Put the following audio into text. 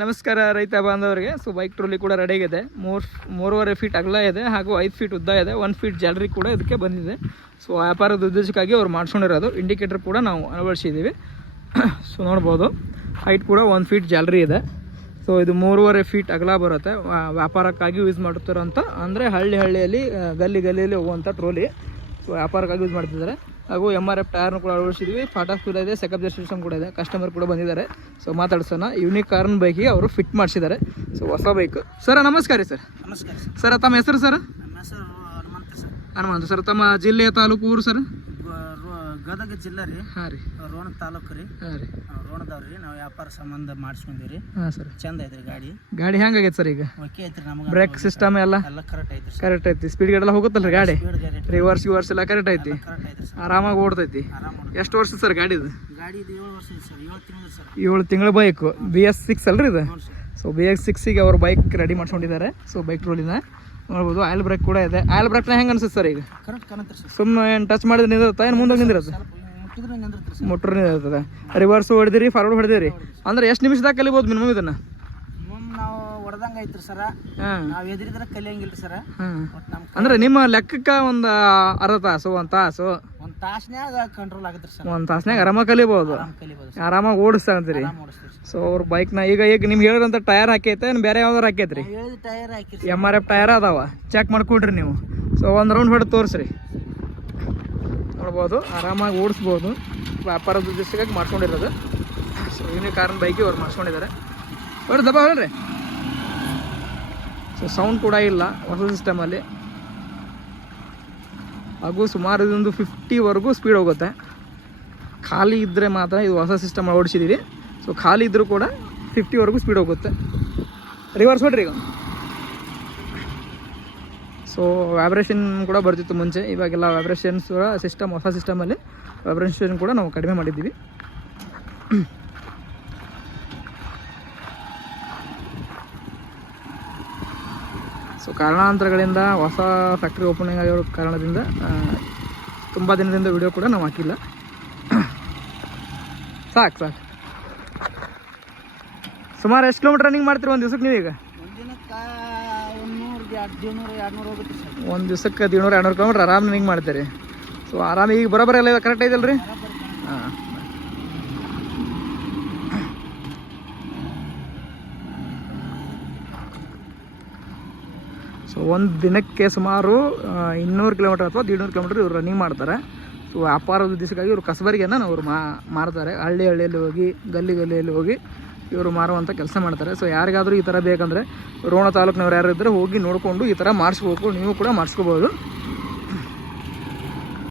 ನಮಸ್ಕಾರ ರೈತ ಬಾಂಧವರಿಗೆ. ಸೊ ಬೈಕ್ ಟ್ರೋಲಿ ಕೂಡ ರೆಡಿ ಆಗಿದೆ. 3.5 ಫೀಟ್ ಅಗಲ ಇದೆ ಹಾಗೂ 5 ಫೀಟ್ ಉದ್ದ ಇದೆ. 1 ಫೀಟ್ ಜಾಲರಿ ಕೂಡ ಇದಕ್ಕೆ ಬಂದಿದೆ. ಸೊ ವ್ಯಾಪಾರದ ಉದ್ದೇಶಕ್ಕಾಗಿ ಅವ್ರು ಮಾಡ್ಕೊಂಡಿರೋದು. ಇಂಡಿಕೇಟರ್ ಕೂಡ ನಾವು ಅಳವಡಿಸಿದ್ದೀವಿ. ಸೊ ನೋಡ್ಬೋದು ಹೈಟ್ ಕೂಡ 1 ಫೀಟ್ ಜಾಲರಿ ಇದೆ. ಸೊ ಇದು 3.5 ಫೀಟ್ ಅಗಲ ಬರುತ್ತೆ. ವ್ಯಾಪಾರಕ್ಕಾಗಿ ಯೂಸ್ ಮಾಡ್ತಿರೋಂಥ ಅಂದರೆ ಹಳ್ಳಿಯಲ್ಲಿ ಗಲ್ಲಿಯಲ್ಲಿ ಹೋಗುವಂಥ ಟ್ರೋಲಿ. ಸೊ ವ್ಯಾಪಾರಕ್ಕಾಗಿ ಯೂಸ್ ಮಾಡ್ತಿದ್ದಾರೆ. ಹಾಗೂ MRF ಟೈರ್ನು ಕೂಡ ಅಳವಡಿಸಿದ್ವಿ. ಫಾಟಾಸ್ ಕೂಡ ಇದೆ, ಸೆಕಪ್ ಸಿಸ್ಟಮ್ ಕೂಡ ಇದೆ. ಕಸ್ಟಮರ್ ಕೂಡ ಬಂದಿದ್ದಾರೆ. ಸೊ ಮಾತಾಡ್ಸೋಣ. ಯೂನಿಕ್ ಕಾರ್ನ್ ಬೈಕಿಗೆ ಅವರು ಫಿಟ್ ಮಾಡಿಸಿದ್ದಾರೆ. ಸೊ ಹೊಸ ಬೈಕ್. ಸರ್ ನಮಸ್ಕಾರ ರೀ. ಸರ್ ನಮಸ್ಕಾರ ಸರ್. ತಮ್ಮ ಹೆಸರು ಸರ್? ನಮ್ಮ ಹೆಸರು ಹನುಮಂತ ಸರ್. ಹನುಮಂತ ಸರ್. ತಮ್ಮ ಜಿಲ್ಲೆಯ ತಾಲೂಕು ಊರು ಸರ್? ಗದಗ ಜಿಲ್ಲೆ ರೀ. ಹಾಂ ರೀ. ರೋಣ ತಾಲೂಕು ರೀ. ಹಾಂ ರೀ. ರೋಣದವ್ರಿ ರೀ. ನಾವು ವ್ಯಾಪಾರ ಸಂಬಂಧ ಮಾಡಿಸ್ಕೊಂಡೀವಿ ರೀ. ಹಾಂ ಸರ್. ಚಂದ ಐತ್ರಿ ಗಾಡಿ ಹೆಂಗಾಗೈತೆ ಸರ್? ಈಗ ಓಕೆ ಐತ್ರಿ. ನಮಗೆ ಬ್ರೇಕ್ ಸಿಸ್ಟಮ್ ಎಲ್ಲ ಕರೆಕ್ಟ್ ಐತ್ರಿ. ಕರೆಕ್ಟ್ ಐತಿ. ಸ್ಪೀಡ್ ಗಾಡೆಲ್ಲ ಹೋಗುತ್ತಲ್ಲ ರೀ ಗಾಡಿ? ರಿವರ್ಸ್ ಎಲ್ಲ ಕರೆಕ್ಟ್ ಐತಿ. ಕರೆಕ್ಟ್ ಐತ್ರಿ ಸರ್. ಆರಾಮಾಗಿ ಓಡ್ತೈತಿ. ಎಷ್ಟು ವರ್ಷ ಸರ್ ಗಾಡಿದು? ಗಾಡಿ ಇದು 7 ವರ್ಷ ಸರ್. 7 ತಿಂಗಳು ಸರ್. 7 ತಿಂಗಳ ಬೈಕು. BS6 ಅಲ್ರಿ ಇದು? ಸೊ BS6ಗೆ ಅವ್ರು ಬೈಕ್ ರೆಡಿ ಮಾಡ್ಕೊಂಡಿದ್ದಾರೆ. ಸೊ ಬೈಕ್ ಟ್ರೋಲಿನ ನೋಡ್ಬೋದು. ಆಯಿಲ್ ಬ್ರೇಕ್ ಕೂಡ ಇದೆ. ಆಯಿಲ್ ಬ್ರೇಕ್ನ ಹೆಂಗೆ ಅನ್ಸುತ್ತೆ ಸರ್? ಈಗ ಕರೆಕ್ಟ್ ಕಾಣುತ್ತೆ ಸರ್. ಸುಮ್ಮನೆ ಏನು ಟಚ್ ಮಾಡಿದ್ರೆ ನಿಂದಿರುತ್ತೆ, ಏನು ಮುಂದೆ ನಿಂದಿರುತ್ತೆ? ಮೊಟ್ರ್ ನಿಂದಿರ್ತದೆ. ರಿವರ್ಸ್ ಹೊಡೆದಿರಿ, ಫಾರ್ವರ್ಡ್ ಹೊಡೆದಿರಿ ಅಂದ್ರೆ ಎಷ್ಟು ನಿಮಿಷದಾಗ ಕಲಿಬೋದು ಮಿನಿಮಮ್ ಇದನ್ನು? ನಾವು ಹೊಡೆದಂಗೆ ಐತ್ರಿ ಸರ. ನಾವು ಎದುರಿದ್ರೆ ಕಲಿಯಂಗಿಲ್ಲ ಸರ. ಅಂದ್ರೆ ನಿಮ್ಮ ಲೆಕ್ಕಕ್ಕೆ ಒಂದು ಅರ್ಧ ತಾಸು, 1 ತಾಸು, 1 ತಾಸ್ನ್ಯಾಗ ಕಂಟ್ರೋಲ್ ಆಗುತ್ತೆ ಸರ್. 1 ತಾಸ್ನಾಗ ಆರಾಮಾಗಿ ಕಲಿಬೋದು. ಆರಾಮಾಗಿ ಓಡಿಸ್ತಾಂತೀರಿ. ಸೊ ಅವ್ರ ಬೈಕ್ನ ಈಗ ನಿಮ್ಗೆ ಹೇಳಿರೋಂಥ ಟೈರ್ ಹಾಕೈತೆ ಬೇರೆ ಯಾವ್ದಾರು ಹಾಕೈತ್ರಿ? ಟೈರ್ ಹಾಕಿ MRF ಟೈರ್ ಅದಾವ, ಚೆಕ್ ಮಾಡ್ಕೊಡ್ರಿ ನೀವು. ಸೊ ಒಂದು ರೌಂಡ್ ಹೊಡೆದು ತೋರಿಸ್ರಿ. ನೋಡ್ಬೋದು, ಆರಾಮಾಗಿ ಓಡಿಸ್ಬೋದು. ವ್ಯಾಪಾರದ ಉದ್ದೇಶಕ್ಕಾಗಿ ಮಾಡ್ಕೊಂಡಿರೋದು. ಸೊ ಯೂನಿಕ್ ಕಾರ್ನ್ ಬೈಕಿಗೆ ಅವ್ರು ಮಾಡ್ಕೊಂಡಿದ್ದಾರೆ. ಅವ್ರು ದಬ ಹೇಳ್ರಿ. ಸೊ ಸೌಂಡ್ ಕೂಡ ಇಲ್ಲ ಹೊಸ ಸಿಸ್ಟಮಲ್ಲಿ. ಹಾಗೂ ಸುಮಾರು ಇದೊಂದು 50ವರೆಗೂ ಸ್ಪೀಡ್ ಹೋಗುತ್ತೆ. ಖಾಲಿ ಇದ್ದರೆ ಮಾತ್ರ ಇದು ಹೊಸ ಸಿಸ್ಟಮ್ ಓಡಿಸಿದ್ದೀವಿ. ಸೊ ಖಾಲಿ ಇದ್ದರೂ ಕೂಡ 50ವರೆಗೂ ಸ್ಪೀಡ್ ಹೋಗುತ್ತೆ. ರಿವರ್ಸ್ ಹೊಡ್ರಿ ಈಗ. ಸೊ ವ್ಯಾಬ್ರೇಷನ್ ಕೂಡ ಬರ್ತಿತ್ತು ಮುಂಚೆ, ಇವಾಗೆಲ್ಲ ವ್ಯಾಬ್ರೇಷನ್ಸ್ ಸಿಸ್ಟಮ್, ಹೊಸ ಸಿಸ್ಟಮಲ್ಲಿ ವ್ಯಾಬ್ರೇಷನ್ ಕೂಡ ನಾವು ಕಡಿಮೆ ಮಾಡಿದ್ದೀವಿ. ಸೊ ಕಾರಣಾಂತರಗಳಿಂದ ಹೊಸ ಫ್ಯಾಕ್ಟ್ರಿ ಓಪನಿಂಗ್ ಆಗಿರೋ ಕಾರಣದಿಂದ ತುಂಬ ದಿನದಿಂದ ವಿಡಿಯೋ ಕೂಡ ನಾವು ಹಾಕಿಲ್ಲ. ಸಾಕು. ಸುಮಾರು ಎಷ್ಟು ಕಿಲೋಮೀಟರ್ ರನ್ನಿಂಗ್ ಮಾಡ್ತೀರಿ ಒಂದು ದಿವ್ಸಕ್ಕೆ ನೀವೀಗ? ಒಂದು ದಿವ್ಸಕ್ಕೆ 100-200 ಕಿಲೋಮೀಟ್ರ್ ಆರಾಮ್ ರನ್ನಿಂಗ್ ಮಾಡ್ತೀರಿ. ಸೊ ಆರಾಮ ಈಗ ಬರೋಬ್ಬರ ಎಲ್ಲ ಕರೆಕ್ಟ್ ಐತಲ್ಲ ರೀ? ಹಾಂ. ಸೊ ಒಂದು ದಿನಕ್ಕೆ ಸುಮಾರು 200 ಕಿಲೋಮೀಟರ್ ಅಥವಾ 150 ಕಿಲೋಮೀಟರ್ ಇವ್ರು ರನ್ನಿಂಗ್ ಮಾಡ್ತಾರೆ. ಸೊ ವ್ಯಾಪಾರದ ಉದ್ದೇಶಕ್ಕಾಗಿ ಇವರು ಕಸಬರಿಗೆನ ಅವರು ಮಾರ್ತಾರೆ. ಹಳ್ಳಿಯಲ್ಲಿ ಹೋಗಿ ಗಲ್ಲಿಯಲ್ಲಿ ಹೋಗಿ ಇವರು ಮಾರುವಂಥ ಕೆಲಸ ಮಾಡ್ತಾರೆ. ಸೊ ಯಾರಿಗಾದರೂ ಈ ಥರ ಬೇಕಂದರೆ ರೋಣ ತಾಲೂಕಿನವ್ರು ಯಾರು ಇದ್ದರೆ ಹೋಗಿ ನೋಡಿಕೊಂಡು ಈ ಥರ ಮಾಡಿಸ್ಬೇಕು. ನೀವು ಕೂಡ ಮಾಡಿಸ್ಕೋಬೋದು.